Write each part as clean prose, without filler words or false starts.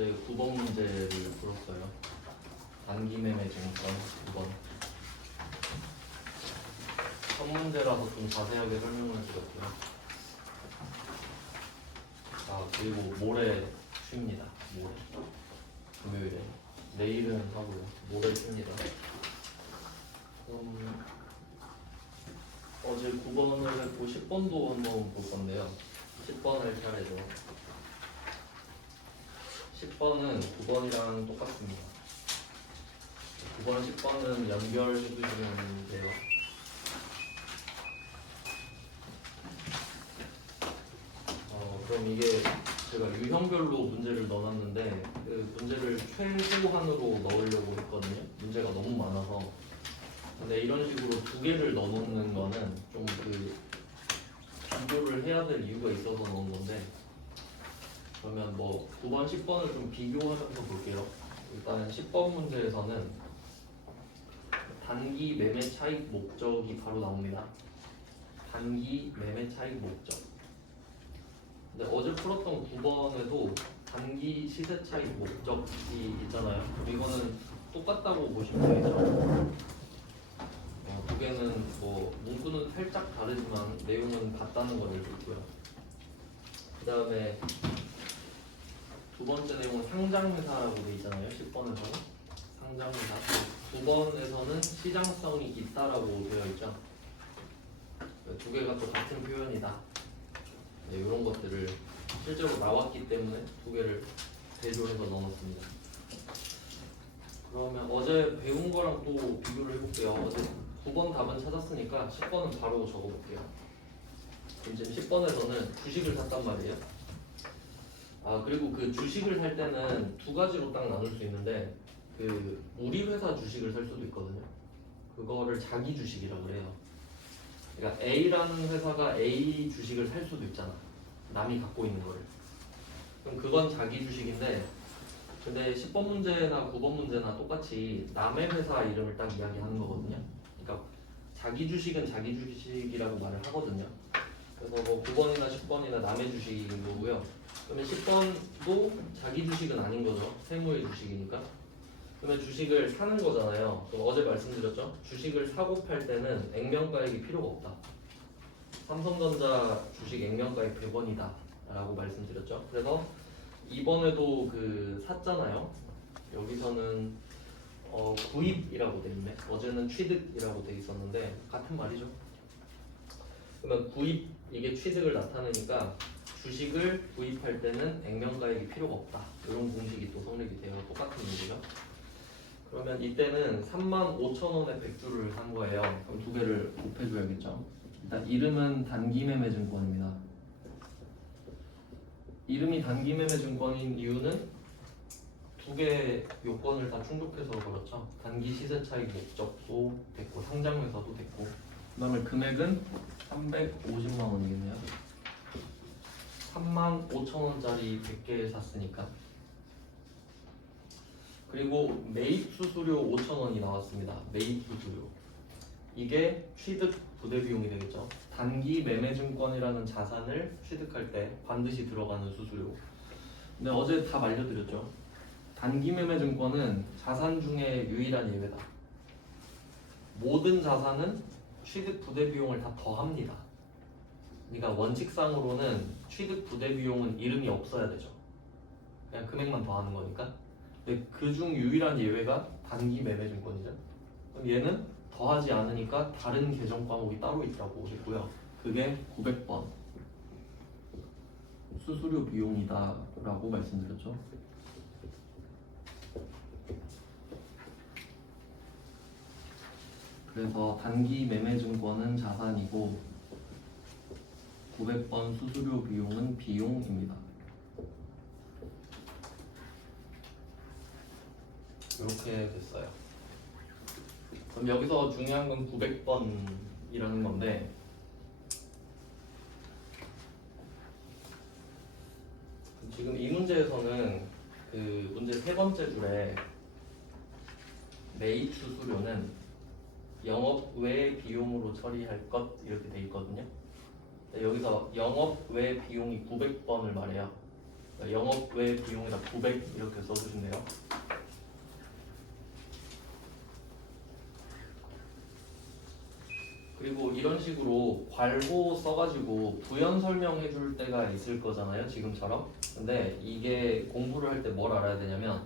어제 9번 문제를 풀었어요. 단기 매매 증권 9번. 첫 문제라서 좀 자세하게 설명을 드렸고요. 자, 그리고 모레 쉽니다. 모레. 금요일에. 내일은 하고요. 모레 쉽니다. 그럼 어제 9번을 했고 10번도 한번 볼 건데요. 10번 할 차례죠. 10번은 9번이랑 똑같습니다. 9번, 10번은 연결해 주시면 돼요. 그럼 이게 제가 유형별로 문제를 넣어놨는데 그 문제를 최소한으로 넣으려고 했거든요. 문제가 너무 많아서. 근데 이런 식으로 두 개를 넣어놓는 거는 좀 그 비교를 해야 될 이유가 있어서 넣은 건데, 그러면 뭐 9번, 10번을 좀 비교하면서 볼게요. 일단 10번 문제에서는 단기 매매 차익 목적이 바로 나옵니다. 단기 매매 차익 목적. 근데 어제 풀었던 9번에도 단기 시세 차익 목적이 있잖아요. 이거는 똑같다고 보시면 되겠죠. 두 개는 뭐 문구는 살짝 다르지만 내용은 같다는 걸 알고 있고요. 그 다음에 두 번째 내용은 상장회사라고 되어 있잖아요. 10번에서는 상장회사. 9번에서는 시장성이 있다라고 되어 있죠. 두 개가 또 같은 표현이다. 네, 이런 것들을 실제로 나왔기 때문에 두 개를 대조해서 넣어놨습니다. 그러면 어제 배운 거랑 또 비교를 해볼게요. 어제 9번 답은 찾았으니까 10번은 바로 적어볼게요. 지금 10번에서는 주식을 샀단 말이에요. 그리고 그 주식을 살 때는 두 가지로 딱 나눌 수 있는데, 그 우리 회사 주식을 살 수도 있거든요. 그거를 자기 주식이라고 그래요. 그러니까 A라는 회사가 A 주식을 살 수도 있잖아. 남이 갖고 있는 거를. 그럼 그건 자기 주식인데, 근데 10번 문제나 9번 문제나 똑같이 남의 회사 이름을 딱 이야기하는 거거든요. 그러니까 자기 주식은 자기 주식이라고 말을 하거든요. 그래서 뭐 9번이나 10번이나 남의 주식인 거고요. 그러면 10번도 자기 주식은 아닌 거죠. 세무의 주식이니까. 그러면 주식을 사는 거잖아요. 어제 말씀드렸죠. 주식을 사고 팔 때는 액면가액이 필요가 없다. 삼성전자 주식 액면가액 100원이다 라고 말씀드렸죠. 그래서 이번에도 그 샀잖아요. 여기서는 구입이라고 돼 있네. 어제는 취득이라고 돼 있었는데 같은 말이죠. 그러면 구입, 이게 취득을 나타내니까 주식을 구입할 때는 액면가액이 필요가 없다. 이런 공식이 또 성립이 돼요. 똑같은 문제죠. 그러면 이때는 35,000원에 100주를 산 거예요. 그럼 두 개를 곱해줘야겠죠. 일단 이름은 단기매매증권입니다. 이름이 단기매매증권인 이유는 두 개의 요건을 다 충족해서 그렇죠. 단기 시세차익 목적도 됐고 상장회사도 됐고, 그다음에 금액은 350만 원이겠네요. 35,000원짜리 100개 샀으니까. 그리고 매입 수수료 5,000원이 나왔습니다. 매입 수수료. 이게 취득 부대 비용이 되겠죠. 단기 매매증권이라는 자산을 취득할 때 반드시 들어가는 수수료. 근데 어제 다 알려드렸죠. 단기 매매증권은 자산 중에 유일한 예외다. 모든 자산은 취득 부대 비용을 다 더합니다. 그러니까 원칙상으로는 취득 부대 비용은 이름이 없어야 되죠. 그냥 금액만 더하는 거니까. 근데 그중 유일한 예외가 단기 매매증권이죠. 그럼 얘는 더하지 않으니까 다른 계정 과목이 따로 있다고 했고요. 그게 900번 수수료 비용이다 라고 말씀드렸죠. 그래서 단기 매매증권은 자산이고 900번 수수료 비용은 비용입니다. 이렇게 됐어요. 그럼 여기서 중요한 건 900번이라는 건데, 지금 이 문제에서는 그 문제 세 번째 줄에 매입 수수료는 영업 외 비용으로 처리할 것 이렇게 돼 있거든요. 여기서 영업 외 비용이 900번을 말해요. 영업 외 비용에다 900 이렇게 써주시면 돼요. 그리고 이런 식으로 괄호 써가지고 부연 설명해 줄 때가 있을 거잖아요, 지금처럼. 근데 이게 공부를 할 때 뭘 알아야 되냐면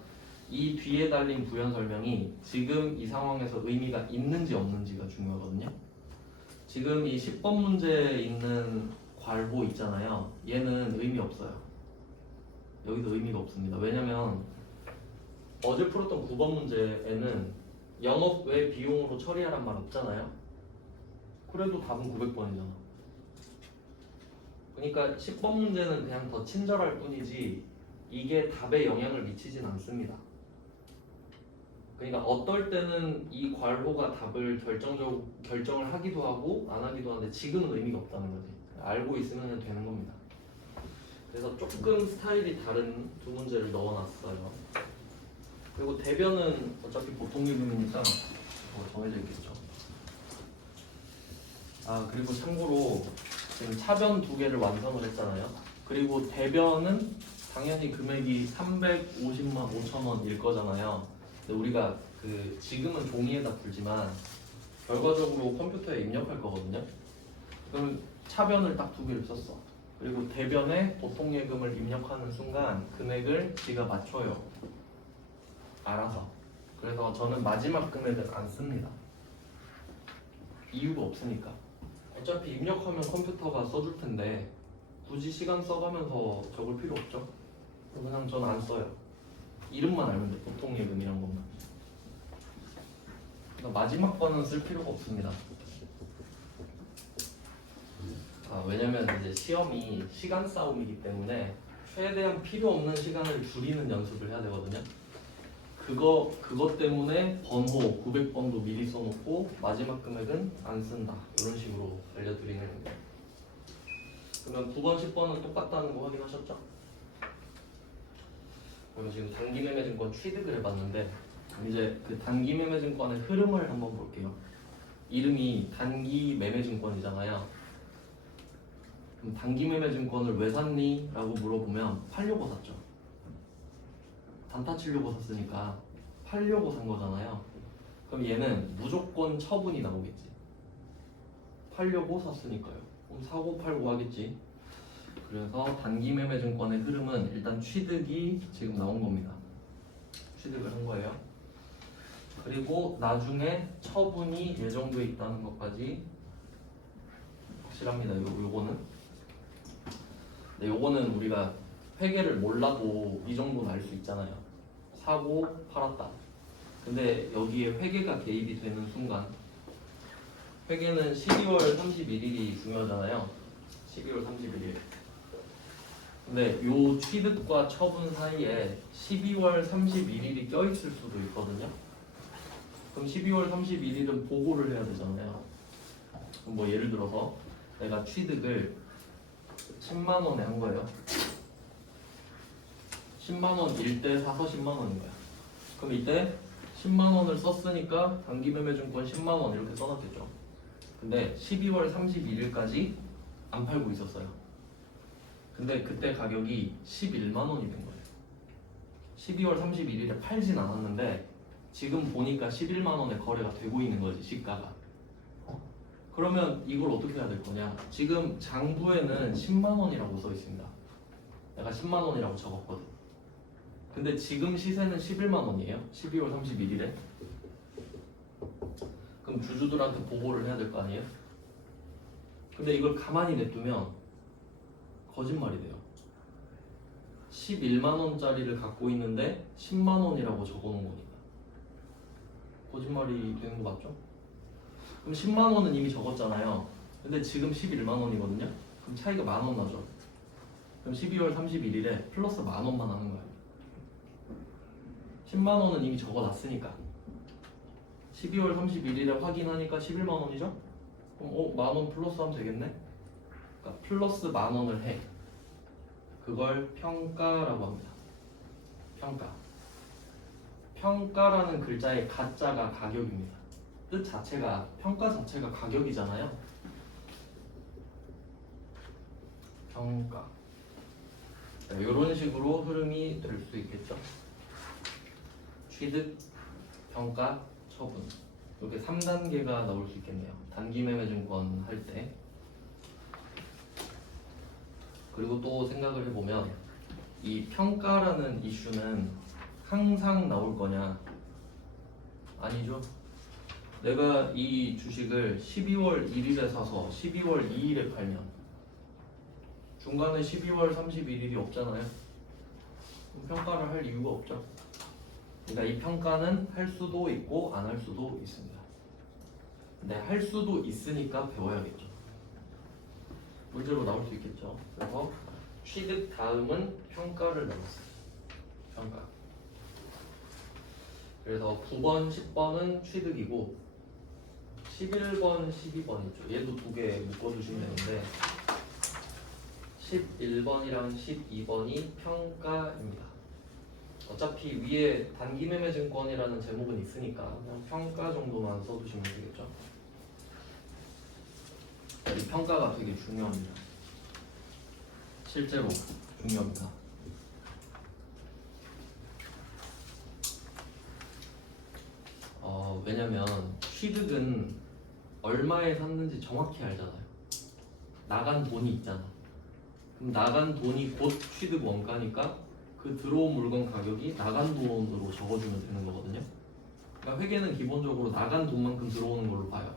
이 뒤에 달린 부연 설명이 지금 이 상황에서 의미가 있는지 없는지가 중요하거든요. 지금 이 10번 문제에 있는 괄호 있잖아요, 얘는 의미 없어요. 여기도 의미가 없습니다. 왜냐면 어제 풀었던 9번 문제에는 영업 외 비용으로 처리하란 말 없잖아요. 그래도 답은 900번이잖아. 그러니까 10번 문제는 그냥 더 친절할 뿐이지 이게 답에 영향을 미치진 않습니다. 그러니까 어떨 때는 이 괄호가 답을 결정을 하기도 하고 안 하기도 하는데 지금은 의미가 없다는 거지. 알고 있으면 그냥 되는 겁니다. 그래서 조금 스타일이 다른 두 문제를 넣어놨어요. 그리고 대변은 어차피 보통 예금이니까 정해져 있겠죠. 그리고 참고로 지금 차변 두 개를 완성을 했잖아요. 그리고 대변은 당연히 금액이 350만 5천 원일 거잖아요. 근데 우리가 지금은 종이에다 풀지만 결과적으로 컴퓨터에 입력할 거거든요. 그럼 차변을 딱 두 개를 썼어. 그리고 대변에 보통 예금을 입력하는 순간 금액을 지가 맞춰요. 알아서. 그래서 저는 마지막 금액은 안 씁니다. 이유가 없으니까. 어차피 입력하면 컴퓨터가 써줄 텐데 굳이 시간 써가면서 적을 필요 없죠. 그냥 저는 안 써요. 이름만 알면 돼. 보통 예금이란 것만. 그러니까 마지막 거는 쓸 필요가 없습니다. 왜냐면 이제 시험이 시간 싸움이기 때문에 최대한 필요 없는 시간을 줄이는 연습을 해야 되거든요. 그것 때문에 번호 900번도 미리 써놓고 마지막 금액은 안 쓴다. 이런 식으로 알려드리는 거예요. 그러면 9번, 10번은 똑같다는 거 확인하셨죠? 그럼 지금 단기매매증권 취득을 해봤는데 이제 그 단기매매증권의 흐름을 한번 볼게요. 이름이 단기매매증권이잖아요. 그럼 단기매매증권을 왜 샀니? 라고 물어보면 팔려고 샀죠. 단타 치려고 샀으니까 팔려고 산 거잖아요. 그럼 얘는 무조건 처분이 나오겠지. 팔려고 샀으니까요. 그럼 사고 팔고 하겠지. 그래서 단기매매증권의 흐름은 일단 취득이 지금 나온 겁니다. 취득을 한 거예요. 그리고 나중에 처분이 예정돼 있다는 것까지 확실합니다. 요거는. 네, 요거는 우리가 회계를 몰라도 이 정도는 알 수 있잖아요. 사고 팔았다. 근데 여기에 회계가 개입이 되는 순간 회계는 12월 31일이 중요하잖아요. 12월 31일. 근데 요 취득과 처분 사이에 12월 31일이 껴있을 수도 있거든요. 그럼 12월 31일은 보고를 해야 되잖아요. 그럼 뭐 예를 들어서 내가 취득을 10만 원에 한 거예요. 10만 원일 때 사서 10만 원인 거야. 그럼 이때 10만 원을 썼으니까 단기매매증권 10만 원 이렇게 써놨겠죠. 근데 12월 31일까지 안 팔고 있었어요. 근데 그때 가격이 11만 원이 된 거예요. 12월 31일에 팔진 않았는데 지금 보니까 11만 원에 거래가 되고 있는 거지, 시가가. 그러면 이걸 어떻게 해야 될 거냐? 지금 장부에는 10만 원이라고 써 있습니다. 내가 10만 원이라고 적었거든. 근데 지금 시세는 11만 원이에요. 12월 31일에. 그럼 주주들한테 보고를 해야 될 거 아니에요? 근데 이걸 가만히 냅두면 거짓말이 돼요. 11만 원짜리를 갖고 있는데 10만 원이라고 적어놓은 거니까 거짓말이 되는 거 맞죠? 그럼 10만 원은 이미 적었잖아요. 근데 지금 11만 원이거든요. 그럼 차이가 만 원 나죠. 그럼 12월 31일에 플러스 만 원만 하는 거예요. 10만 원은 이미 적어놨으니까 12월 31일에 확인하니까 11만 원이죠? 그럼 만 원 플러스 하면 되겠네? 그러니까 플러스 만 원을 해. 그걸 평가라고 합니다. 평가. 평가라는 글자의 가짜가 가격입니다. 뜻 자체가, 평가 자체가 가격이잖아요. 평가. 이런 식으로 흐름이 될 수 있겠죠. 취득, 평가, 처분. 이렇게 3단계가 나올 수 있겠네요. 단기 매매 증권 할 때. 그리고 또 생각을 해보면 이 평가라는 이슈는 항상 나올 거냐? 아니죠. 내가 이 주식을 12월 1일에 사서 12월 2일에 팔면 중간에 12월 31일이 없잖아요. 그럼 평가를 할 이유가 없죠. 그러니까 이 평가는 할 수도 있고 안 할 수도 있습니다. 근데 할 수도 있으니까 배워야겠죠. 문제로 나올 수 있겠죠. 그래서 취득 다음은 평가를 넣었어요. 평가. 그래서 9번, 10번은 취득이고 11번, 12번 있죠. 얘도 두 개 묶어주시면 되는데 11번이랑 12번이 평가입니다. 어차피 위에 단기 매매 증권이라는 제목은 있으니까 그냥 평가 정도만 써두시면 되겠죠. 이 평가가 되게 중요합니다. 실제로 중요합니다. 왜냐면 취득은 얼마에 샀는지 정확히 알잖아요. 나간 돈이 있잖아. 그럼 나간 돈이 곧 취득 원가니까 그 들어온 물건 가격이 나간 돈으로 적어주면 되는 거거든요. 그러니까 회계는 기본적으로 나간 돈만큼 들어오는 걸로 봐요.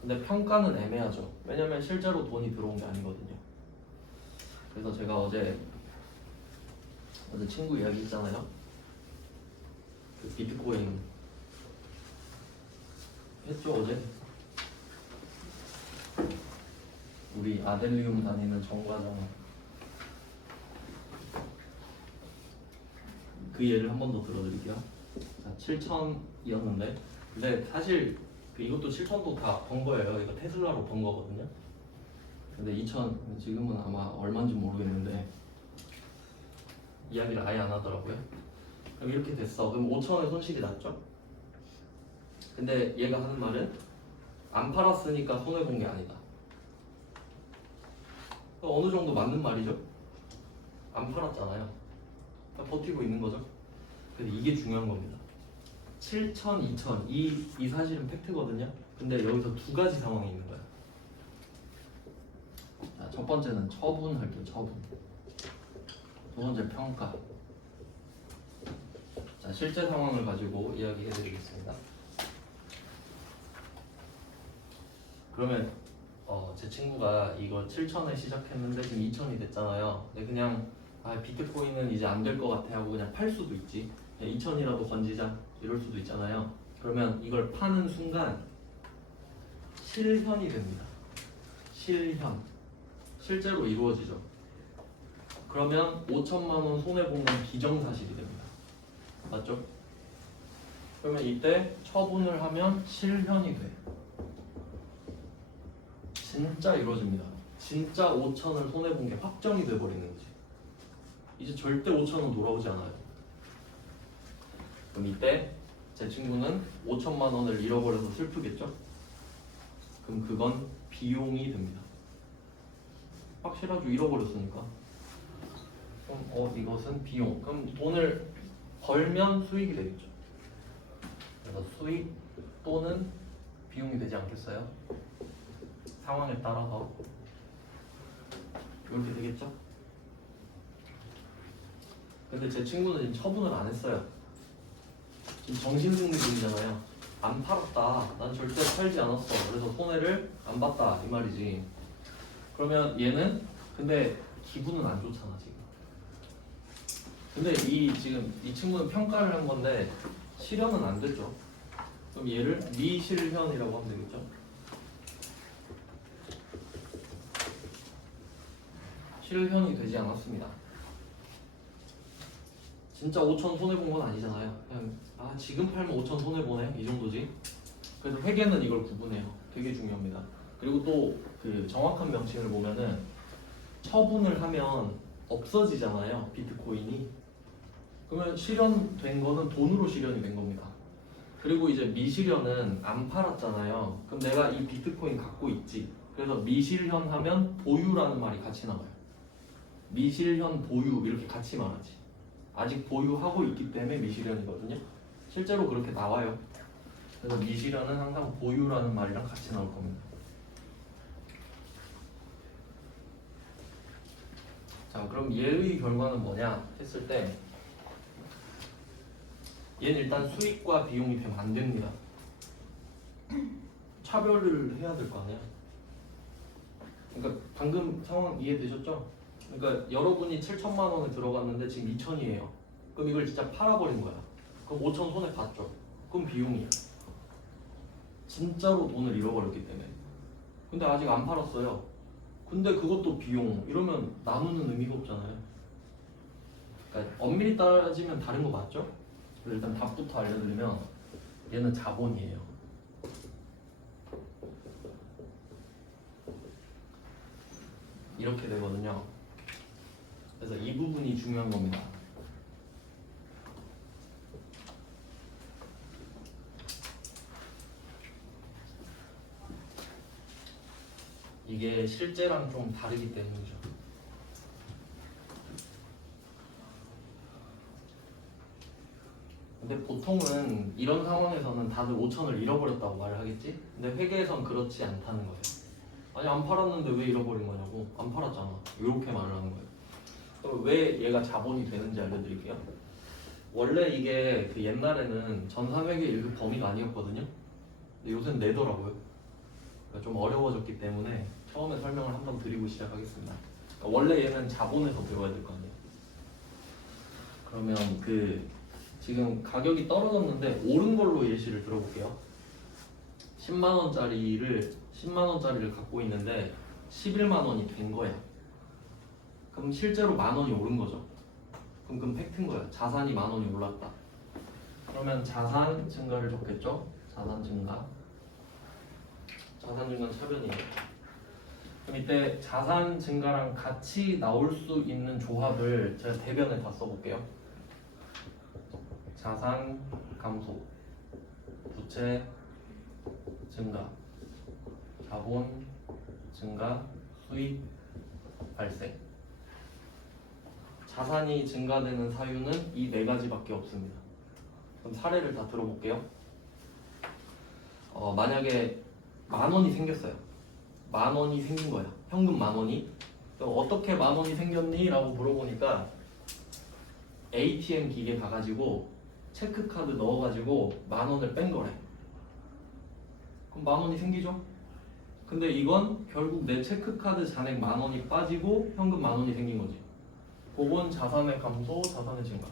근데 평가는 애매하죠. 왜냐면 실제로 돈이 들어온 게 아니거든요. 그래서 제가 어제 친구 이야기 했잖아요. 그 비트코인 했죠 어제? 우리 아델리움 다니는 정과장 그 예를 한 번 더 들어드릴게요. 자, 7,000이었는데 근데 사실 이것도 7,000도 다 번 거예요. 이거 테슬라로 번 거거든요. 근데 2,000 지금은 아마 얼마인지 모르겠는데 이야기를 아예 안 하더라고요. 그럼 이렇게 됐어. 그럼 5,000에 손실이 났죠? 근데 얘가 하는 말은 안 팔았으니까 손해본 게 아니다. 어느 정도 맞는 말이죠? 안 팔았잖아요. 버티고 있는 거죠. 근데 이게 중요한 겁니다. 7,000, 2,000 이 사실은 팩트거든요. 근데 여기서 두 가지 상황이 있는 거예요. 자, 첫 번째는 처분할게요. 처분. 두 번째 평가. 자, 실제 상황을 가지고 이야기해드리겠습니다. 그러면 제 친구가 이거 7,000에 시작했는데 지금 2,000이 됐잖아요. 근데 그냥 비트코인은 이제 안 될 것 같아 하고 그냥 팔 수도 있지. 2,000이라도 건지자 이럴 수도 있잖아요. 그러면 이걸 파는 순간 실현이 됩니다. 실현. 실제로 이루어지죠. 그러면 5천만 원 손해본 건 기정사실이 됩니다. 맞죠? 그러면 이때 처분을 하면 실현이 돼. 진짜 이루어집니다. 진짜 5천을 손해본 게 확정이 돼버리는 거지. 이제 절대 5천원 돌아오지 않아요. 그럼 이때 제 친구는 5천만 원을 잃어버려서 슬프겠죠? 그럼 그건 비용이 됩니다. 확실하죠? 잃어버렸으니까. 그럼 이것은 비용. 그럼 돈을 벌면 수익이 되겠죠. 그래서 수익 또는 비용이 되지 않겠어요? 상황에 따라서 이렇게 되겠죠? 근데 제 친구는 지금 처분을 안 했어요. 지금 정신승리 중이잖아요. 안 팔았다. 난 절대 팔지 않았어. 그래서 손해를 안 봤다 이 말이지. 그러면 얘는 근데 기분은 안 좋잖아 지금. 근데 지금 이 친구는 평가를 한 건데 실현은 안 됐죠. 그럼 얘를 미실현이라고 하면 되겠죠. 실현이 되지 않았습니다. 진짜 5천 손해본 건 아니잖아요. 그냥 지금 팔면 5천 손해보네 이 정도지. 그래서 회계는 이걸 구분해요. 되게 중요합니다. 그리고 또 그 정확한 명칭을 보면은 처분을 하면 없어지잖아요 비트코인이. 그러면 실현된 거는 돈으로 실현이 된 겁니다. 그리고 이제 미실현은 안 팔았잖아요. 그럼 내가 이 비트코인 갖고 있지. 그래서 미실현하면 보유라는 말이 같이 나와요. 미실현 보유 이렇게 같이 말하지. 아직 보유하고 있기 때문에 미실현이거든요. 실제로 그렇게 나와요. 그래서 미실현은 항상 보유라는 말이랑 같이 나올 겁니다. 자, 그럼 얘의 결과는 뭐냐 했을 때 얘는 일단 수익과 비용이 되면 안 됩니다. 차별을 해야 될 거 아니야. 그러니까 방금 상황 이해되셨죠? 그러니까 여러분이 7천만 원에 들어갔는데 지금 2천이에요. 그럼 이걸 진짜 팔아버린 거야. 그럼 5천 손해 봤죠. 그럼 비용이야. 진짜로 돈을 잃어버렸기 때문에. 근데 아직 안 팔았어요. 근데 그것도 비용. 이러면 나누는 의미가 없잖아요. 그러니까 엄밀히 따지면 다른 거 맞죠? 일단 답부터 알려드리면 얘는 자본이에요. 이렇게 되거든요. 그래서 이 부분이 중요한 겁니다. 이게 실제랑 좀 다르기 때문이죠. 근데 보통은 이런 상황에서는 다들 5천을 잃어버렸다고 말을 하겠지? 근데 회계에선 그렇지 않다는 거예요. 아니 안 팔았는데 왜 잃어버린 거냐고. 안 팔았잖아. 이렇게 말을 하는 거예요. 그럼 왜 얘가 자본이 되는지 알려드릴게요. 원래 이게 그 옛날에는 전산회계 1급 범위가 아니었거든요. 근데 요새는 내더라고요. 그러니까 좀 어려워졌기 때문에 처음에 설명을 한번 드리고 시작하겠습니다. 그러니까 원래 얘는 자본에서 배워야 될 거 아니에요. 그러면 그 지금 가격이 떨어졌는데 오른 걸로 예시를 들어볼게요. 10만 원짜리를 갖고 있는데 11만 원이 된 거야. 그럼 실제로 만 원이 오른 거죠. 그럼 팩트인 거야. 자산이 만 원이 올랐다. 그러면 자산 증가를 적겠죠? 자산 증가. 자산 증가는 차변이에요. 그럼 이때 자산 증가랑 같이 나올 수 있는 조합을 제가 대변에 다 써볼게요. 자산 감소, 부채 증가, 자본 증가, 수익 발생. 자산이 증가되는 사유는 이 네 가지밖에 없습니다. 그럼 사례를 다 들어볼게요. 만약에 만 원이 생겼어요. 만 원이 생긴 거야. 현금 만 원이. 어떻게 만 원이 생겼니? 라고 물어보니까 ATM 기계 가가지고 체크카드 넣어가지고 만 원을 뺀 거래. 그럼 만 원이 생기죠? 근데 이건 결국 내 체크카드 잔액 만 원이 빠지고 현금 만 원이 생긴 거지. 그건 자산의 감소, 자산의 증가.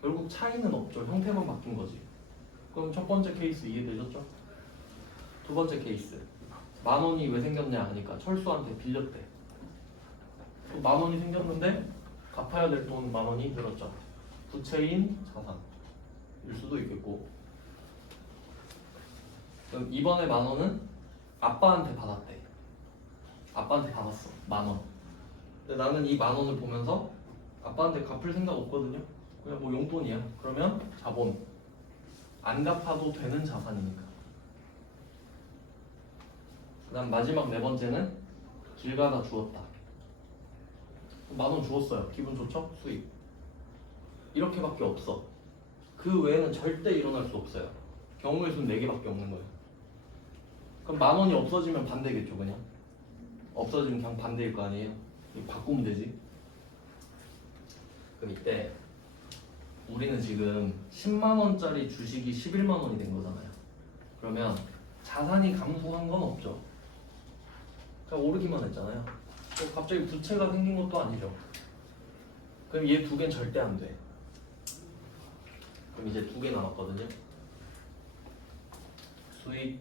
결국 차이는 없죠. 형태만 바뀐 거지. 그럼 첫 번째 케이스 이해되셨죠? 두 번째 케이스. 만 원이 왜 생겼냐 하니까 철수한테 빌렸대. 만 원이 생겼는데 갚아야 될 돈 만 원이 들었죠. 부채인 자산일 수도 있겠고. 그럼 이번에 만 원은 아빠한테 받았대. 아빠한테 받았어. 만 원. 근데 나는 이 만 원을 보면서 아빠한테 갚을 생각 없거든요. 그냥 뭐 용돈이야. 그러면 자본. 안 갚아도 되는 자산이니까. 그 다음 마지막 네 번째는 길 가다 주었다. 만 원 주었어요. 기분 좋죠? 수익. 이렇게밖에 없어. 그 외에는 절대 일어날 수 없어요. 경우의 수는 4개밖에 없는 거예요. 그럼 만 원이 없어지면 반대겠죠, 그냥. 없어지면 그냥 반대일 거 아니에요. 바꾸면 되지. 그럼 이때 우리는 지금 10만 원짜리 주식이 11만 원이 된 거잖아요. 그러면 자산이 감소한 건 없죠. 그냥 오르기만 했잖아요. 갑자기 부채가 생긴 것도 아니죠. 그럼 얘 두 개는 절대 안 돼. 그럼 이제 2개 남았거든요. 수익,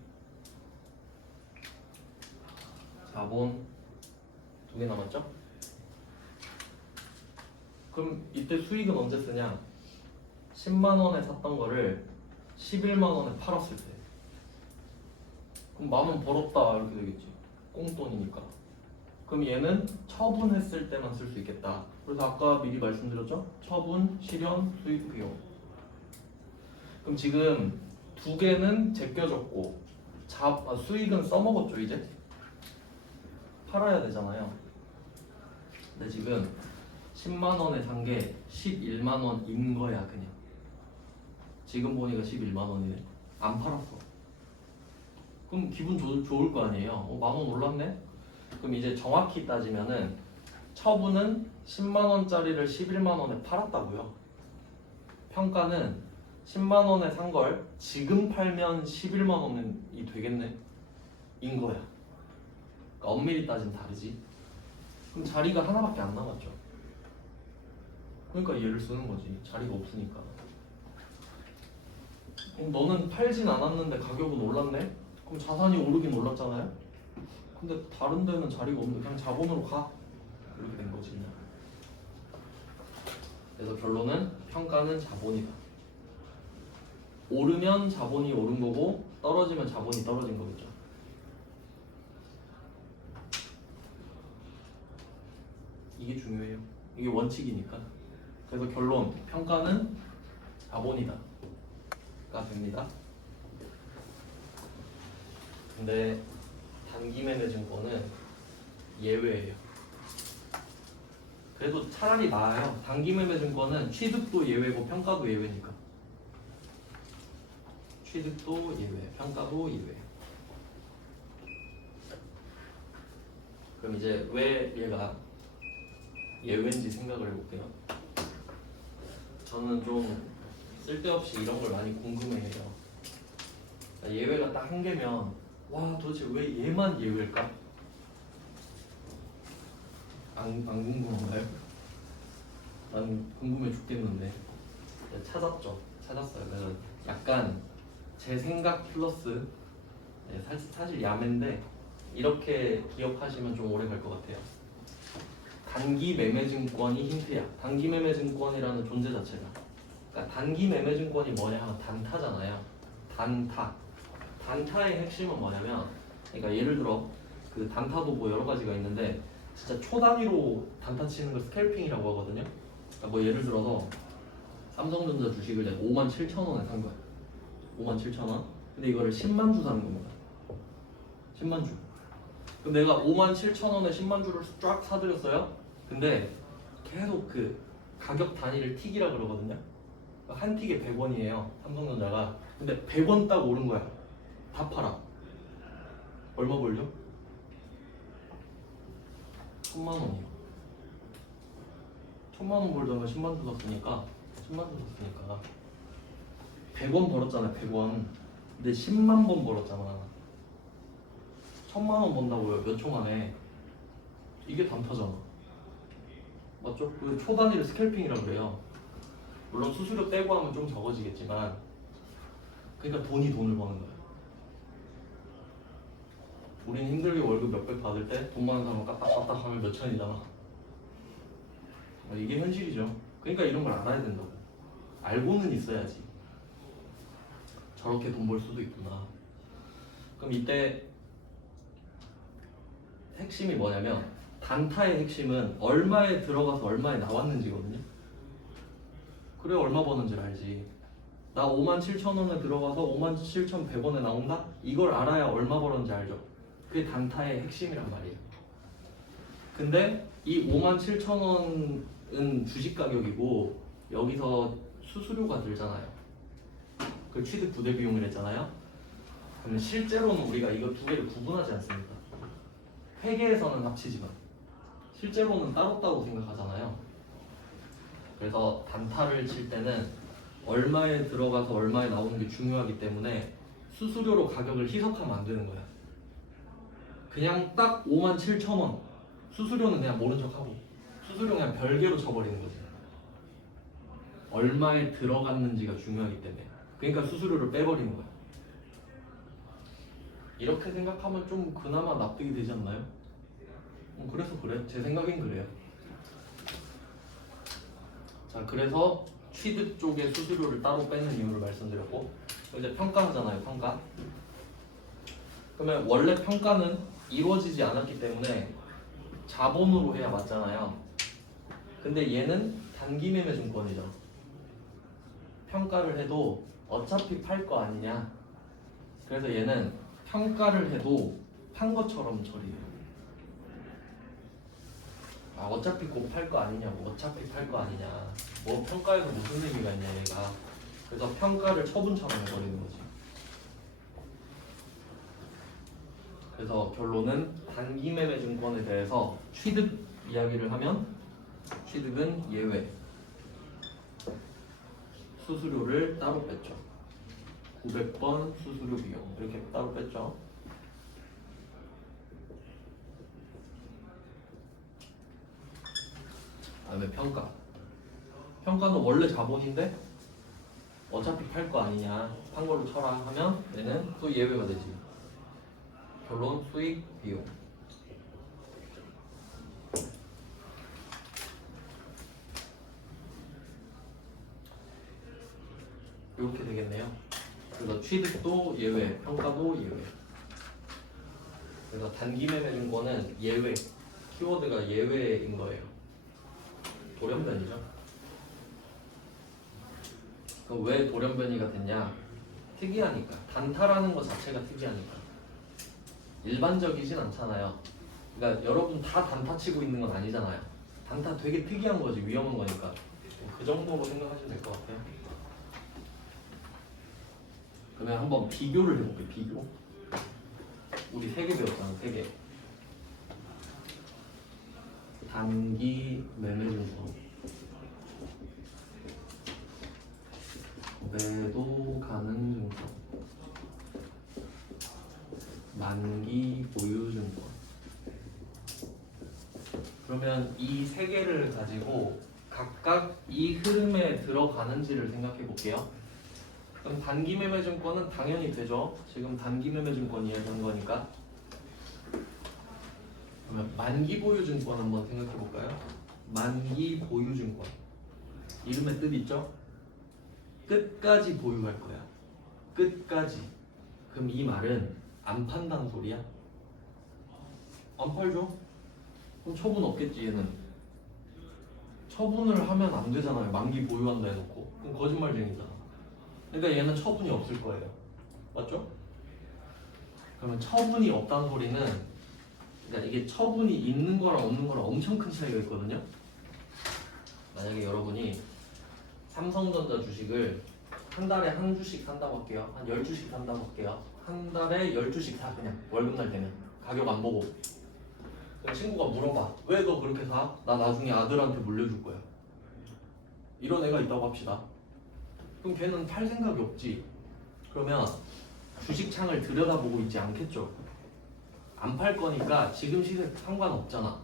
자본 2개 남았죠? 그럼 이때 수익은 언제 쓰냐? 10만 원에 샀던 거를 11만 원에 팔았을 때. 그럼 만 원 벌었다 이렇게 되겠지. 꽁돈이니까. 그럼 얘는 처분했을 때만 쓸 수 있겠다. 그래서 아까 미리 말씀드렸죠? 처분, 실현, 수익, 비용. 그럼 지금 2개는 제껴졌고 수익은 써먹었죠 이제? 팔아야 되잖아요. 근데 지금 10만 원에 산 게 11만 원인 거야 그냥. 지금 보니까 11만 원이네. 안 팔았어. 그럼 기분 좋을 거 아니에요. 만 원 올랐네? 그럼 이제 정확히 따지면은 처분은 10만 원짜리를 11만 원에 팔았다고요. 평가는 10만 원에 산 걸 지금 팔면 11만 원이 되겠네? 인 거야. 그러니까 엄밀히 따지면 다르지. 그럼 자리가 하나밖에 안 남았죠. 그러니까 얘를 쓰는 거지. 자리가 없으니까. 그럼 너는 팔진 않았는데 가격은 올랐네? 그럼 자산이 오르긴 올랐잖아요? 근데 다른 데는 자리가 없는데 그냥 자본으로 가. 이렇게 된 거지. 그래서 결론은 평가는 자본이다. 오르면 자본이 오른 거고 떨어지면 자본이 떨어진 거겠죠. 이게 중요해요. 이게 원칙이니까. 그래서 결론, 평가는 자본이다 가 됩니다. 근데 단기 매매 증권은 예외예요. 그래도 차라리 나아요. 단기 매매 증권은 취득도 예외고 평가도 예외니까. 취득도 예외, 평가도 예외. 그럼 이제 왜 얘가 예외인지 생각을 해볼게요. 저는 좀 쓸데없이 이런 걸 많이 궁금해해요. 예외가 딱 한 개면 와 도대체 왜 얘만 예외일까? 안 궁금한가요? 난 궁금해 죽겠는데 찾았어요. 그래서 약간 제 생각 플러스 사실 야매인데 이렇게 기억하시면 좀 오래 갈 것 같아요. 단기 매매 증권이 힌트야. 단기 매매 증권이라는 존재 자체가. 그러니까 단기 매매 증권이 뭐냐 하면 단타잖아요. 단타의 핵심은 뭐냐면, 그러니까 예를 들어 그 단타도 뭐 여러 가지가 있는데 진짜 초 단위로 단타 치는 걸 스캘핑이라고 하거든요. 그러니까 뭐 예를 들어서 삼성전자 주식을 내가 57,000원에 산 거야. 57,000원. 근데 이거를 10만 주 사는 겁니다. 10만 주. 그럼 내가 57,000원에 10만 주를 쫙 사들였어요. 근데 계속 그 가격 단위를 틱이라 그러거든요. 한 틱에 100원이에요. 삼성전자가. 근데 100원 딱 오른 거야. 다 팔아. 얼마 벌죠? 1000만 원이요. 1000만 원 벌다가 10만 주 샀으니까 10만 주 샀으니까 100원 벌었잖아요. 100원. 근데 10만 번 벌었잖아. 1000만 원 번다고요. 몇 초 만에. 이게 단타잖아. 맞죠? 그 초 단위를 스캘핑이라 그래요. 물론 수수료 떼고 하면 좀 적어지겠지만, 그러니까 돈을 버는 거야. 우린 힘들게 월급 몇백 받을 때 돈 많은 사람은 까딱까딱 하면 몇 천이잖아. 이게 현실이죠. 그러니까 이런 걸 알아야 된다고. 알고는 있어야지. 저렇게 돈 벌 수도 있구나. 그럼 이때 핵심이 뭐냐면, 단타의 핵심은 얼마에 들어가서 얼마에 나왔는지거든요. 그래 얼마 버는지를 알지. 나 57,000원에 들어가서 57,100원에 나온다? 이걸 알아야 얼마 벌었는지 알죠. 그게 단타의 핵심이란 말이에요. 근데 이 57,000원은 주식 가격이고 여기서 수수료가 들잖아요. 그 취득 부대 비용을 했잖아요. 그러면 실제로는 우리가 이거 두 개를 구분하지 않습니까? 회계에서는 합치지만 실제로는 따로따로 생각하잖아요. 그래서 단타를 칠 때는 얼마에 들어가서 얼마에 나오는 게 중요하기 때문에 수수료로 가격을 희석하면 안 되는 거야. 그냥 딱 57,000원. 수수료는 그냥 모른 척하고 수수료 그냥 별개로 쳐버리는 거지. 얼마에 들어갔는지가 중요하기 때문에. 그러니까 수수료를 빼버리는 거야. 이렇게 생각하면 좀 그나마 납득이 되지 않나요? 그래서 그래. 제 생각엔 그래요. 자, 그래서 취득 쪽에 수수료를 따로 빼는 이유를 말씀드렸고, 이제 평가하잖아요. 평가. 그러면 원래 평가는 이루어지지 않았기 때문에 자본으로 해야 맞잖아요. 근데 얘는 단기 매매 증권이죠. 평가를 해도 어차피 팔 거 아니냐. 그래서 얘는 평가를 해도 판 것처럼 처리해요. 어차피 곧 팔 거 아니냐고. 어차피 팔 거 아니냐. 뭐 평가에서 무슨 의미가 있냐 얘가. 그래서 평가를 처분처럼 해버리는 거지. 그래서 결론은 단기 매매 증권에 대해서 취득 이야기를 하면 취득은 예외. 수수료를 따로 뺐죠. 900번 수수료 비용 이렇게 따로 뺐죠. 다음에 평가. 평가는 원래 자본인데 어차피 팔 거 아니냐. 판 걸로 쳐라 하면 얘는 또 예외가 되지. 결론 수익 비용. 이렇게 되겠네요. 그래서 취득도 예외, 평가도 예외. 그래서 단기 매매 증권은 예외. 키워드가 예외인 거예요. 돌연변이죠. 그럼 왜 돌연변이가 됐냐? 특이하니까. 단타라는 것 자체가 특이하니까. 일반적이진 않잖아요. 그러니까 여러분 다 단타 치고 있는 건 아니잖아요. 단타 되게 특이한 거지. 위험한 거니까. 그 정도로 생각하시면 될 것 같아요. 그러면 한번 비교를 해볼게요. 비교. 우리 3개 배웠잖아. 3개. 단기 매매 증권, 매도 가능 증권, 만기 보유 증권. 그러면 이 3개를 가지고 각각 이 흐름에 들어가는지를 생각해 볼게요. 그럼 단기 매매 증권은 당연히 되죠. 지금 단기 매매 증권 이야기한 거니까. 그러면 만기 보유 증권 한번 생각해 볼까요? 만기 보유 증권. 이름의 뜻 있죠? 끝까지 보유할 거야. 끝까지. 그럼 이 말은 안 판다는 소리야? 안 팔죠? 그럼 처분 없겠지 얘는. 처분을 하면 안 되잖아요. 만기 보유한다 해놓고. 그럼 거짓말쟁이잖아. 그러니까 얘는 처분이 없을 거예요. 맞죠? 그러면 처분이 없다는 소리는 그러니까 이게 처분이 있는 거랑 없는 거랑 엄청 큰 차이가 있거든요. 만약에 여러분이 삼성전자 주식을 한 달에 한 주씩 산다고 할게요. 한 10주씩 산다고 할게요. 한 달에 10주씩 사. 그냥 월급날 되면 가격 안 보고. 그럼 친구가 물어봐. 왜 너 그렇게 사? 나 나중에 아들한테 물려줄 거야. 이런 애가 있다고 합시다. 그럼 걔는 팔 생각이 없지. 그러면 주식창을 들여다보고 있지 않겠죠. 안 팔 거니까 지금 시세 상관없잖아.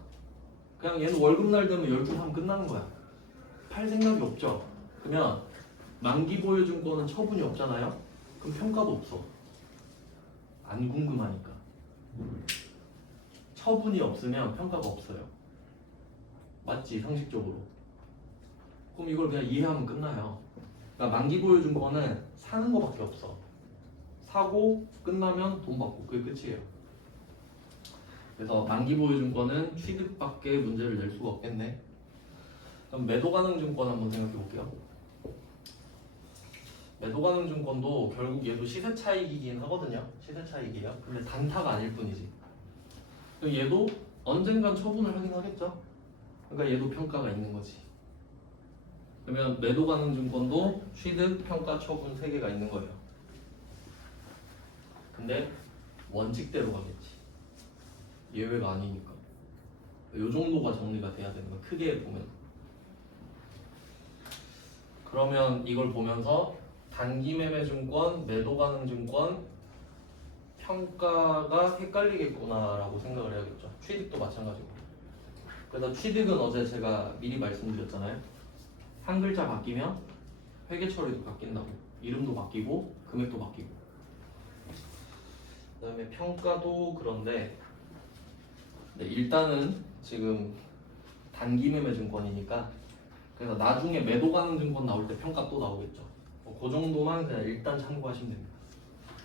그냥 얘는 월급날 되면 10주 사면 끝나는 거야. 팔 생각이 없죠. 그러면 만기 보유 증권은 처분이 없잖아요. 그럼 평가도 없어. 안 궁금하니까. 처분이 없으면 평가가 없어요. 맞지? 상식적으로. 그럼 이걸 그냥 이해하면 끝나요. 그러니까 만기 보유 증권은 사는 거밖에 없어. 사고 끝나면 돈 받고 그게 끝이에요. 그래서 만기 보유 증권은 취득밖에 문제를 낼 수가 없겠네. 그럼 매도 가능 증권 한번 생각해 볼게요. 매도 가능 증권도 결국 얘도 시세 차익이긴 하거든요. 시세 차익이에요. 근데 단타가 아닐 뿐이지. 그럼 얘도 언젠간 처분을 하긴 하겠죠. 그러니까 얘도 평가가 있는 거지. 그러면 매도 가능 증권도 취득, 평가, 처분 3개가 있는 거예요. 근데 원칙대로 가겠지. 예외가 아니니까. 요 정도가 정리가 돼야 되는 거야. 크게 보면. 그러면 이걸 보면서 단기 매매 증권, 매도 가능 증권, 평가가 헷갈리겠구나라고 생각을 해야겠죠. 취득도 마찬가지고. 그래서 취득은 어제 제가 미리 말씀드렸잖아요. 한 글자 바뀌면 회계 처리도 바뀐다고. 이름도 바뀌고 금액도 바뀌고. 그 다음에 평가도 그런데 일단은 지금 단기 매매 증권이니까 그래서 나중에 매도 가능 증권 나올 때 평가 또 나오겠죠. 그 정도만 그냥 일단 참고하시면 됩니다.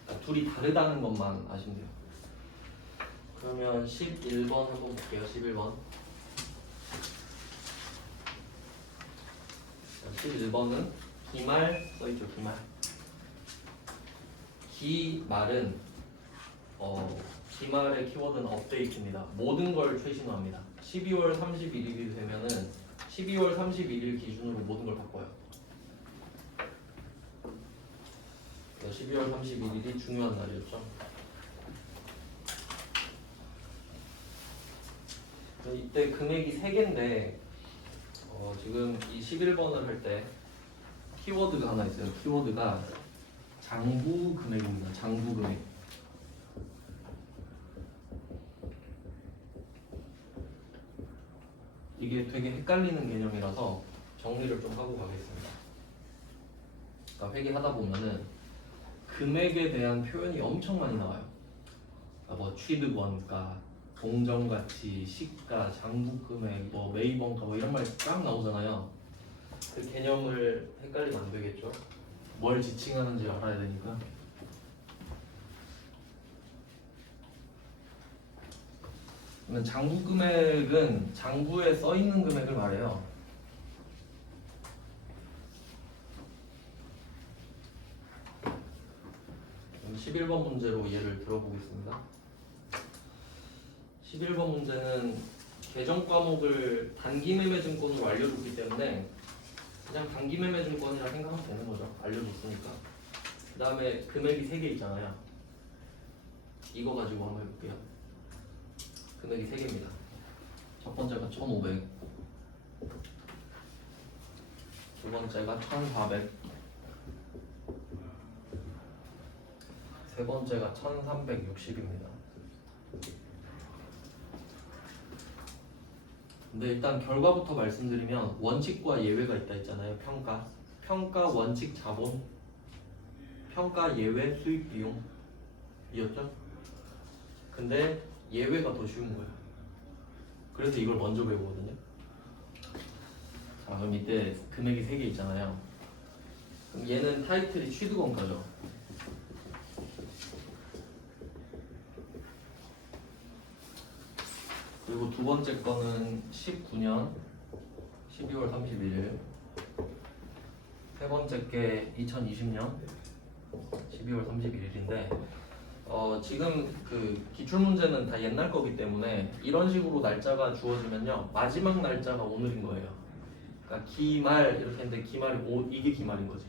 그러니까 둘이 다르다는 것만 아시면 돼요. 그러면 11번 한번 볼게요. 11번. 11번은 기말 써있죠. 기말. 기말은 기말의 키워드는 업데이트입니다. 모든 걸 최신화합니다. 12월 31일이 되면은 12월 31일 기준으로 모든 걸 바꿔요. 12월 31일이 중요한 날이었죠. 이때 금액이 3개인데 지금 이 11번을 할 때 키워드가 하나 있어요. 키워드가 장부 금액입니다. 장부 금액. 이게 되게 헷갈리는 개념이라서 정리를 좀 하고 가겠습니다. 그러니까 회계하다 보면은 금액에 대한 표현이 엄청 많이 나와요. 그러니까 뭐 취득 원가, 공정가치, 시가, 장부금액, 뭐 매입원가 뭐 이런 말 쫙 나오잖아요. 그 개념을 헷갈리면 안 되겠죠. 뭘 지칭하는지 알아야 되니까. 그러면 장부금액은 장부에 써 있는 금액을 말해요. 그럼 11번 문제로 예를 들어보겠습니다. 11번 문제는 계정 과목을 단기매매증권으로 알려줬기 때문에 그냥 단기매매증권이라 생각하면 되는 거죠. 알려줬으니까. 그 다음에 금액이 3개 있잖아요. 이거 가지고 한번 해볼게요. 금액이 3개입니다. 첫 번째가 1,500, 두 번째가 1,400, 세 번째가 1,360입니다. 근데 일단 결과부터 말씀드리면 원칙과 예외가 있다 했잖아요. 평가 원칙 자본, 평가 예외 수익 비용이었죠. 근데 예외가 더 쉬운 거예요. 그래서 이걸 먼저 배우거든요. 자, 그럼 이때 금액이 3개 있잖아요. 그럼 얘는 타이틀이 취득원가죠. 그리고 두 번째 거는 19년 12월 31일, 세 번째 게 2020년 12월 31일인데 지금 그 기출문제는 다 옛날 거기 때문에 이런 식으로 날짜가 주어지면요 마지막 날짜가 오늘인 거예요. 그러니까 기말 이렇게 했는데 기말이 이게 기말인 거지.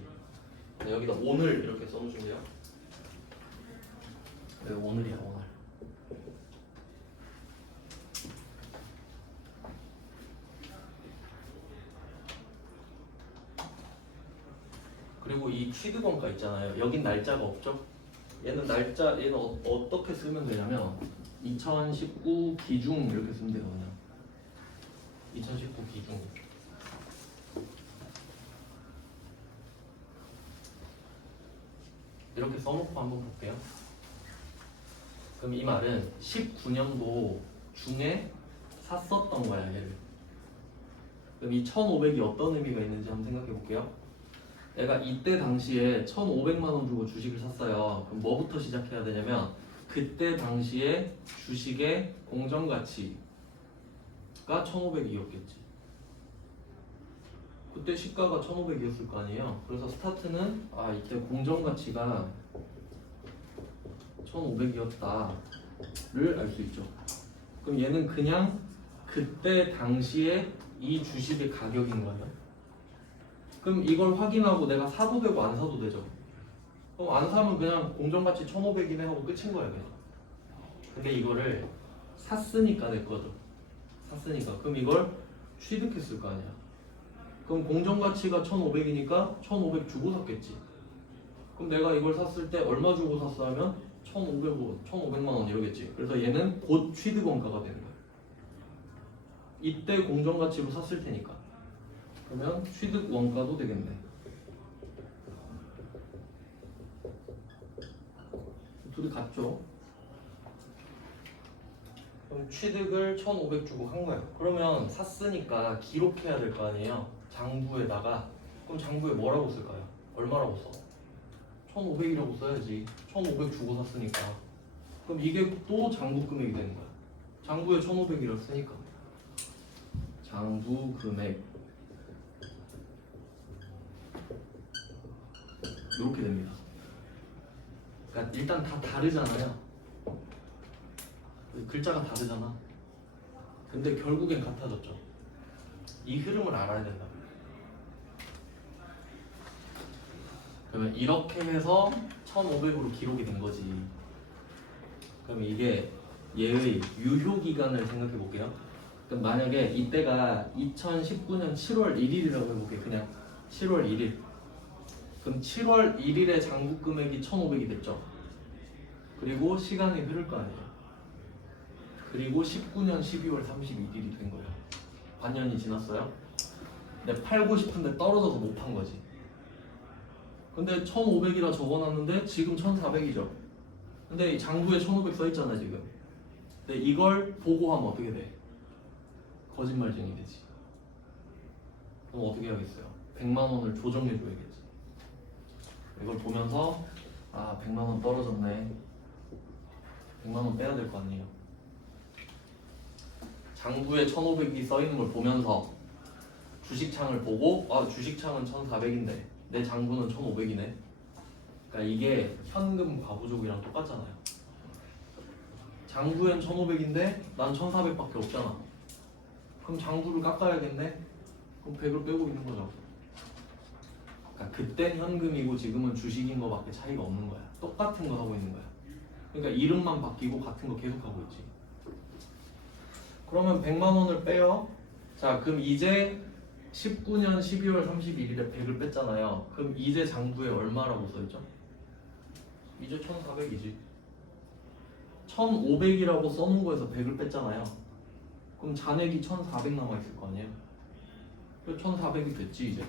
여기다 오늘 이렇게 써놓으시면 돼요. 여기 오늘이야 오늘. 그리고 이 취득원가 있잖아요. 여긴 날짜가 없죠. 얘는 어떻게 쓰면 되냐면 2019 기중 이렇게 쓰면 돼요. 그냥 2019 기중. 이렇게 써놓고 한번 볼게요. 그럼 이 말은 19년도 중에 샀었던 거야 얘를. 그럼 이 1,500이 어떤 의미가 있는지 한번 생각해 볼게요. 내가 이때 당시에 1,500만 원 주고 주식을 샀어요. 그럼 뭐부터 시작해야 되냐면 그때 당시에 주식의 공정가치가 1,500이었겠지. 그때 시가가 1,500이었을 거 아니에요. 그래서 스타트는 이때 공정가치가 1,500이었다를 알 수 있죠. 그럼 얘는 그냥 그때 당시에 이 주식의 가격인 거예요. 그럼 이걸 확인하고 내가 사도 되고 안 사도 되죠. 그럼 안 사면 그냥 공정가치 1,500이네 하고 끝인 거예요 그냥. 근데 이거를 샀으니까 내 거죠. 샀으니까. 그럼 이걸 취득했을 거 아니야. 그럼 공정가치가 1,500이니까 1,500 주고 샀겠지. 그럼 내가 이걸 샀을 때 얼마 주고 샀어 하면 1,500만 원 이러겠지. 그래서 얘는 곧 취득원가가 되는 거야. 이때 공정가치로 샀을 테니까. 그러면 취득원가도 되겠네. 둘이 같죠? 그럼 취득을 1,500 주고 한 거야. 그러면 샀으니까 기록해야 될 거 아니에요. 장부에다가. 그럼 장부에 뭐라고 쓸까요? 얼마라고 써? 1,500이라고 써야지. 1,500 주고 샀으니까. 그럼 이게 또 장부 금액이 되는 거야. 장부에 1,500이라고 쓰니까. 장부 금액. 이렇게 됩니다. 그러니까 일단 다 다르잖아요. 글자가 다르잖아. 근데 결국엔 같아졌죠. 이 흐름을 알아야 된다. 그러면 이렇게 해서 1500으로 기록이 된 거지. 그러면 이게 얘의 유효 기간을 생각해 볼게요. 그럼 만약에 이때가 2019년 7월 1일이라고 해볼게요. 그냥 7월 1일. 그럼 7월 1일에 장부 금액이 1,500이 됐죠. 그리고 시간이 흐를 거 아니에요. 그리고 19년 12월 31일이 된 거예요. 반년이 지났어요. 근데 팔고 싶은데 떨어져서 못 판 거지. 근데 1,500이라 적어놨는데 지금 1,400이죠. 근데 장부에 1,500 써있잖아 지금. 근데 이걸 보고 하면 어떻게 돼? 거짓말쟁이 되지. 그럼 어떻게 하겠어요? 100만 원을 조정해줘야겠지. 이걸 보면서 아 100만 원 떨어졌네. 100만 원 빼야 될 거 아니에요. 장부에 1,500이 써있는 걸 보면서 주식창을 보고 아 주식창은 1,400인데 내 장부는 1,500이네. 그러니까 이게 현금 과부족이랑 똑같잖아요. 장부엔 1,500인데 난 1,400밖에 없잖아. 그럼 장부를 깎아야겠네. 그럼 100을 빼고 있는 거죠. 그러니까 그땐 현금이고 지금은 주식인 거밖에 차이가 없는 거야. 똑같은 거 하고 있는 거야. 그러니까 이름만 바뀌고 같은 거 계속 하고 있지. 그러면 100만 원을 빼요. 자, 그럼 이제 19년 12월 31일에 100을 뺐잖아요. 그럼 이제 장부에 얼마라고 써있죠? 이제 1,400이지. 1,500이라고 써놓은 거에서 100을 뺐잖아요. 그럼 잔액이 1,400 남아있을 거 아니에요? 1,400이 됐지 이제.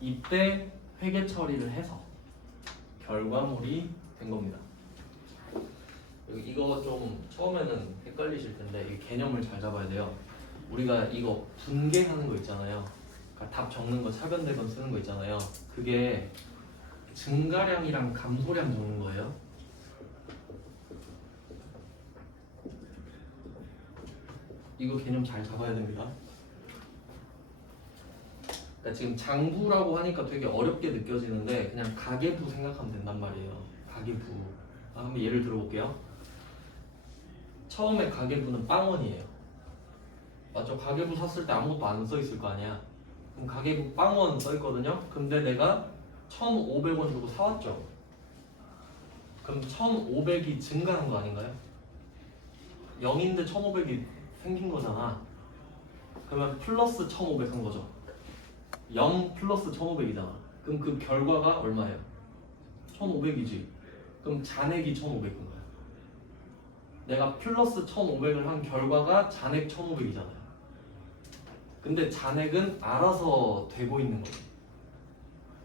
이때 회계 처리를 해서 결과물이 된 겁니다. 이거 좀 처음에는 헷갈리실 텐데 이 개념을 잘 잡아야 돼요. 우리가 이거 분계하는 거 있잖아요. 그러니까 답 적는 거 차변대변 쓰는 거 있잖아요. 그게 증가량이랑 감소량 적는 거예요. 이거 개념 잘 잡아야 됩니다. 그러니까 지금 장부라고 하니까 되게 어렵게 느껴지는데 그냥 가계부 생각하면 된단 말이에요. 가계부. 한번 예를 들어볼게요. 처음에 가계부는 빵원이에요. 맞죠? 가계부 샀을 때 아무것도 안 써있을 거 아니야. 그럼 가계부 빵원 써있거든요. 근데 내가 1,500원 주고 사왔죠. 그럼 1,500이 증가한 거 아닌가요? 0인데 1,500이 생긴 거잖아. 그러면 플러스 1,500 한 거죠. 0 플러스 1,500이잖아. 그럼 그 결과가 얼마예요? 1,500이지. 그럼 잔액이 1,500인 거야. 내가 플러스 1,500을 한 결과가 잔액 1,500이잖아요. 근데 잔액은 알아서 되고 있는 거지.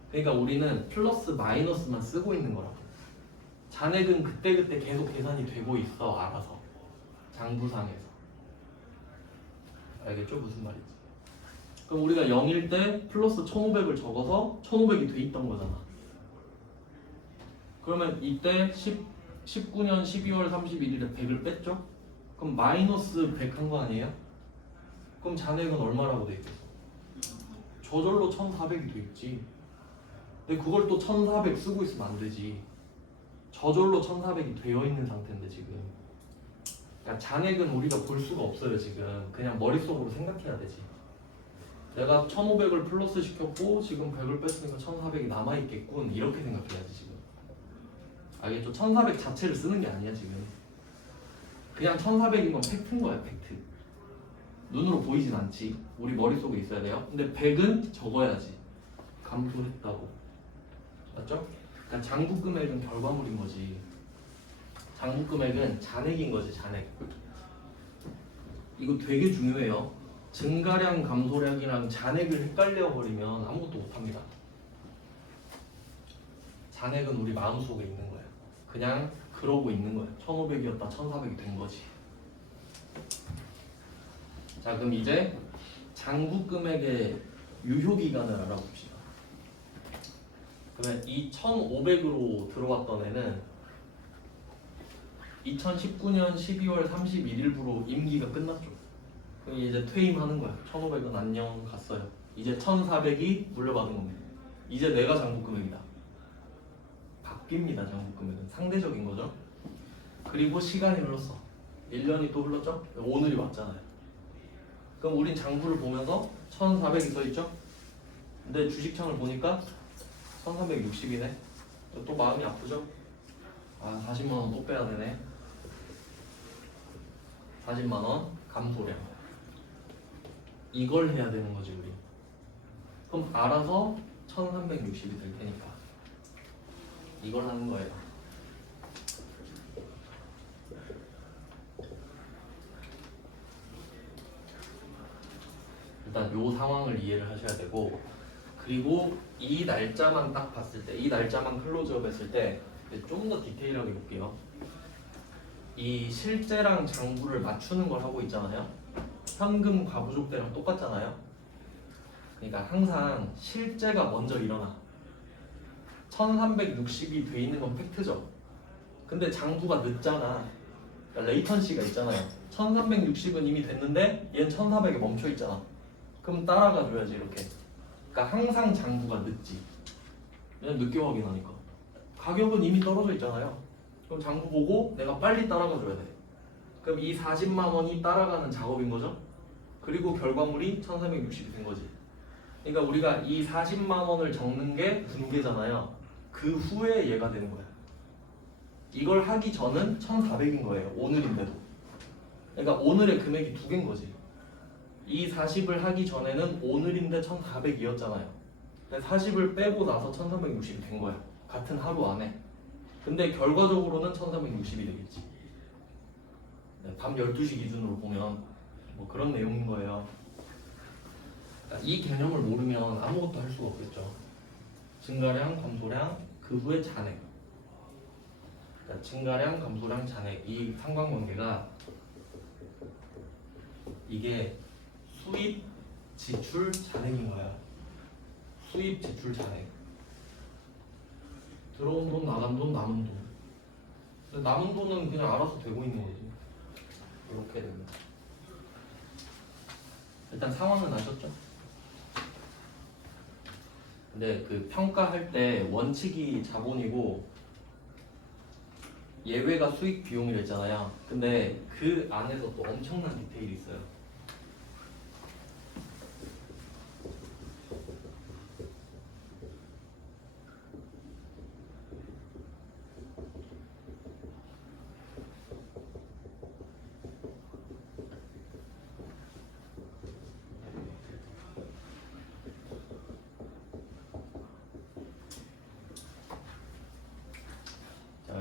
그러니까 우리는 플러스 마이너스만 쓰고 있는 거라고. 잔액은 그때그때 계속 계산이 되고 있어. 알아서. 장부상에서. 알겠죠? 무슨 말인지. 그럼 우리가 0일 때 플러스 1,500을 적어서 1,500이 돼 있던 거잖아. 그러면 이때 19년 12월 31일에 100을 뺐죠? 그럼 마이너스 100 한 거 아니에요? 그럼 잔액은 얼마라고 돼 있겠어? 저절로 1,400이 돼 있지. 근데 그걸 또 1,400 쓰고 있으면 안 되지. 저절로 1,400이 되어 있는 상태인데 지금. 그러니까 잔액은 우리가 볼 수가 없어요 지금. 그냥 머릿속으로 생각해야 되지. 내가 1,500을 플러스 시켰고 지금 100을 뺐으니까 1,400이 남아있겠군. 이렇게 생각해야지 지금. 알겠죠? 1,400 자체를 쓰는 게 아니야 지금. 그냥 1,400인 건 팩트인 거야. 팩트. 눈으로 보이진 않지. 우리 머릿속에 있어야 돼요. 근데 100은 적어야지. 감소했다고. 맞죠? 그러니까 장부 금액은 결과물인 거지. 장부 금액은 잔액인 거지. 잔액. 이거 되게 중요해요. 증가량 감소량이랑 잔액을 헷갈려 버리면 아무것도 못합니다. 잔액은 우리 마음속에 있는 거야. 그냥 그러고 있는 거야. 1,500이었다 1,400이 된 거지. 자, 그럼 이제 장부 금액의 유효 기간을 알아봅시다. 그러면 이 1,500으로 들어왔던 애는 2019년 12월 31일부로 임기가 끝났죠. 그럼 이제 퇴임하는 거야. 1,500은 안녕 갔어요. 이제 1,400이 물려받은 겁니다. 이제 내가 장부 금액이다. 바뀝니다. 장부 금액은 상대적인 거죠. 그리고 시간이 흘렀어. 1년이 또 흘렀죠? 오늘이 왔잖아요. 그럼 우린 장부를 보면서 1400이 써있죠? 근데 주식창을 보니까 1360이네. 또 마음이 아프죠? 아 40만원 또 빼야 되네. 40만원 감소량. 이걸 해야 되는 거지 우리. 그럼 알아서 1360이 될 테니까 이걸 하는 거예요. 일단 요 상황을 이해를 하셔야 되고, 그리고 이 날짜만 딱 봤을 때, 이 날짜만 클로즈업 했을 때 좀 더 디테일하게 볼게요. 이 실제랑 장부를 맞추는 걸 하고 있잖아요. 현금 과부족 때랑 똑같잖아요. 그러니까 항상 실제가 먼저 일어나. 1360이 돼 있는 건 팩트죠. 근데 장부가 늦잖아. 그러니까 레이턴시가 있잖아요. 1360은 이미 됐는데 얘는 1400에 멈춰 있잖아. 그럼 따라가 줘야지 이렇게. 그러니까 항상 장부가 늦지. 왜냐면 늦게 확인하니까. 가격은 이미 떨어져 있잖아요. 그럼 장부 보고 내가 빨리 따라가 줘야 돼. 그럼 이 40만 원이 따라가는 작업인 거죠. 그리고 결과물이 1360이 된 거지. 그러니까 우리가 이 40만 원을 적는 게 분계잖아요. 그 후에 얘가 되는 거야. 이걸 하기 전은 1400인 거예요. 오늘인데도. 그러니까 오늘의 금액이 두 개인 거지. 이 40을 하기 전에는 오늘인데 1400이었잖아요. 40을 빼고 나서 1360이 된 거야. 같은 하루 안에. 근데 결과적으로는 1360이 되겠지. 네, 밤 12시 기준으로 보면 뭐 그런 내용인 거예요. 그러니까 이 개념을 모르면 아무것도 할 수가 없겠죠. 증가량, 감소량, 그 후에 잔액. 그러니까 증가량, 감소량, 잔액. 이 상관관계가 이게 수입, 지출, 잔액인 거야. 수입, 지출, 잔액. 들어온 돈, 나간 돈, 남은 돈. 근데 남은 돈은 그냥 알아서 되고 있는 거지. 이렇게 됩니다. 일단 상황은 아셨죠? 근데 그 평가할 때 원칙이 자본이고 예외가 수익 비용이라 했잖아요. 근데 그 안에서 또 엄청난 디테일이 있어요.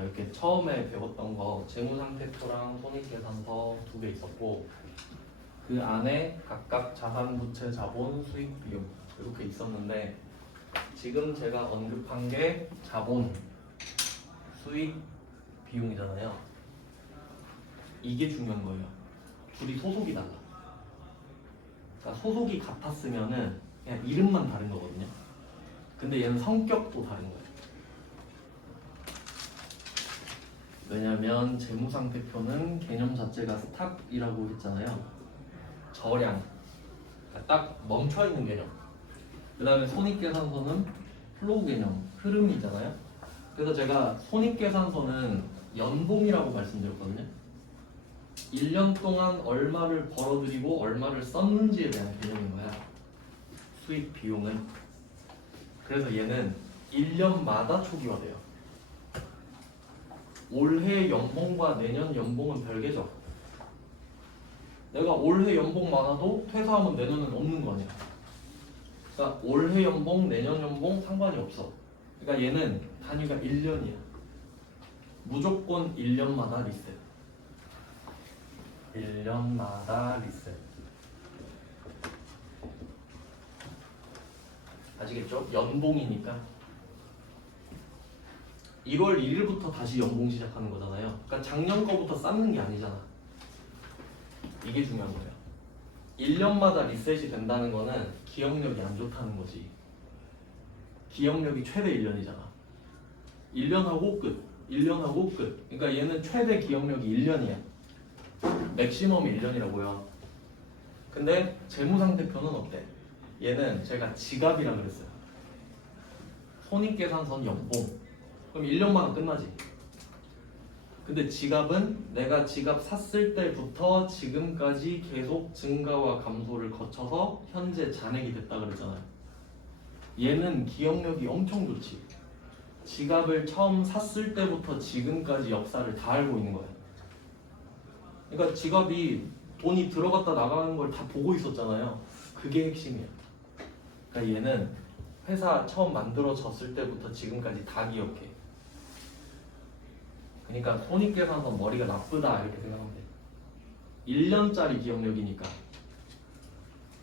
이렇게 처음에 배웠던 거 재무상태표랑 손익계산서 두 개 있었고 그 안에 각각 자산, 부채, 자본, 수익, 비용 이렇게 있었는데 지금 제가 언급한 게 자본, 수익, 비용이잖아요. 이게 중요한 거예요. 둘이 소속이 달라. 그러니까 소속이 같았으면은 그냥 이름만 다른 거거든요. 근데 얘는 성격도 다른 거예요. 왜냐면 재무상태표는 개념 자체가 스탑이라고 했잖아요. 저량, 딱 멈춰있는 개념. 그 다음에 손익계산서는 플로우 개념, 흐름이잖아요. 그래서 제가 손익계산서는 연봉이라고 말씀드렸거든요. 1년 동안 얼마를 벌어들이고 얼마를 썼는지에 대한 개념인 거야. 수익 비용은. 그래서 얘는 1년마다 초기화돼요. 올해 연봉과 내년 연봉은 별개죠. 내가 올해 연봉 많아도 퇴사하면 내년은 없는 거 아니야. 그러니까 올해 연봉, 내년 연봉 상관이 없어. 그러니까 얘는 단위가 1년이야. 무조건 1년마다 리셋. 1년마다 리셋. 아시겠죠? 연봉이니까 1월 1일부터 다시 연봉 시작하는 거잖아요. 그러니까 작년 거부터 쌓는 게 아니잖아. 이게 중요한 거예요. 1년마다 리셋이 된다는 거는 기억력이 안 좋다는 거지. 기억력이 최대 1년이잖아. 1년하고 끝. 1년하고 끝. 그러니까 얘는 최대 기억력이 1년이야. 맥시멈이 1년이라고요. 근데 재무상태표는 어때? 얘는 제가 지갑이라 그랬어요. 손익계산서는 연봉. 그럼 1년만은 끝나지. 근데 지갑은 내가 지갑 샀을 때부터 지금까지 계속 증가와 감소를 거쳐서 현재 잔액이 됐다 그랬잖아요. 얘는 기억력이 엄청 좋지. 지갑을 처음 샀을 때부터 지금까지 역사를 다 알고 있는 거야. 그러니까 지갑이 돈이 들어갔다 나가는 걸 다 보고 있었잖아요. 그게 핵심이야. 그러니까 얘는 회사 처음 만들어졌을 때부터 지금까지 다 기억해. 그러니까 손익계산서 머리가 나쁘다 이렇게 생각하면 돼. 1년짜리 기억력이니까.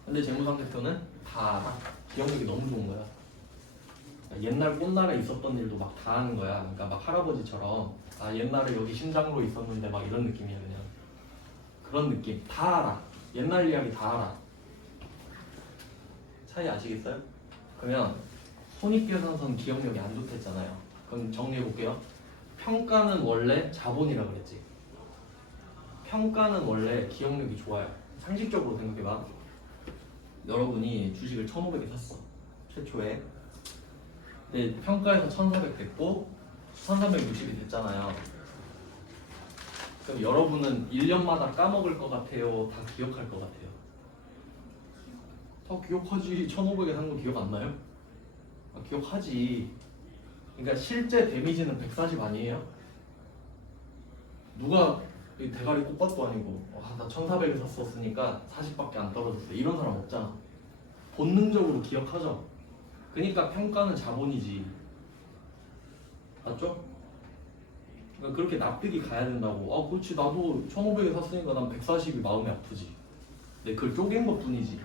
근데 재무상태표는 다 알아. 기억력이 너무 좋은 거야. 그러니까 옛날 꽃날에 있었던 일도 막 다 아는 거야. 그러니까 막 할아버지처럼 아 옛날에 여기 심장로 있었는데 막 이런 느낌이야 그냥. 그런 느낌 다 알아. 옛날 이야기 다 알아. 차이 아시겠어요? 그러면 손익계산서는 기억력이 안 좋다 했잖아요. 그럼 정리해 볼게요. 평가는 원래 자본이라 그랬지. 평가는 원래 기억력이 좋아요. 상식적으로 생각해봐. 여러분이 주식을 1,500에 샀어. 최초에. 근데 평가에서 1,400 됐고 1,360이 됐잖아요. 그럼 여러분은 1년마다 까먹을 것 같아요? 다 기억할 것 같아요? 다 기억하지. 1,500에 산 거 기억 안 나요? 아, 기억하지. 그러니까 실제 데미지는 140 아니에요? 누가 대가리 꽃밭도 아니고 나 1,400에 샀었으니까 40밖에 안 떨어졌어 이런 사람 없잖아. 본능적으로 기억하죠. 그러니까 평가는 자본이지. 맞죠? 그러니까 그렇게 납득이 가야 된다고. 아 그렇지 나도 1,500에 샀으니까 난 140이 마음이 아프지. 근데 그걸 쪼갠 것 뿐이지.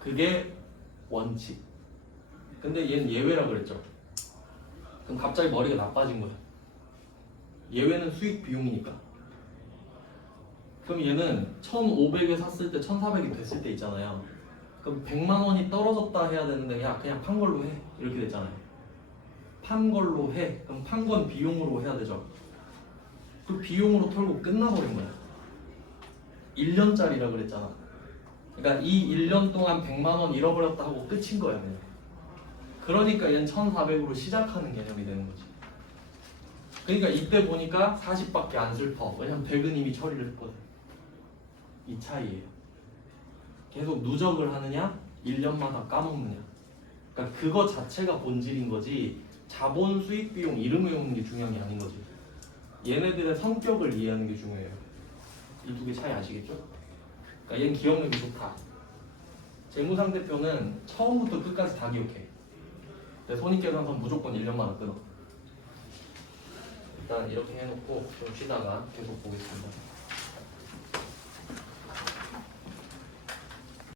그게 원칙. 근데 얘는 예외라 그랬죠. 그럼 갑자기 머리가 나빠진 거야. 예외는 수익 비용이니까. 그럼 얘는 1,500에 샀을 때 1,400이 됐을 때 있잖아요. 그럼 100만 원이 떨어졌다 해야 되는데 야 그냥 판 걸로 해 이렇게 됐잖아요. 판 걸로 해. 그럼 판 건 비용으로 해야 되죠. 그 비용으로 털고 끝나버린 거야. 1년짜리라 그랬잖아. 그러니까 이 1년 동안 100만 원 잃어버렸다 하고 끝인 거야 그냥. 그러니까 얘는 1,400으로 시작하는 개념이 되는 거지. 그러니까 이때 보니까 40밖에 안 슬퍼. 왜냐면 100은 이미 처리를 했거든. 이 차이예요. 계속 누적을 하느냐 1년마다 까먹느냐. 그러니까 그거 자체가 본질인 거지 자본, 수익, 비용 이름 외우는 게 중요한 게 아닌 거지. 얘네들의 성격을 이해하는 게 중요해요. 이 두 개 차이 아시겠죠? 그러니까 얘는 기억력이 좋다. 재무상태표는 처음부터 끝까지 다 기억해. 근데 손익계산서는 무조건 1년마다 끊어. 일단 이렇게 해놓고 좀 쉬다가 계속 보겠습니다.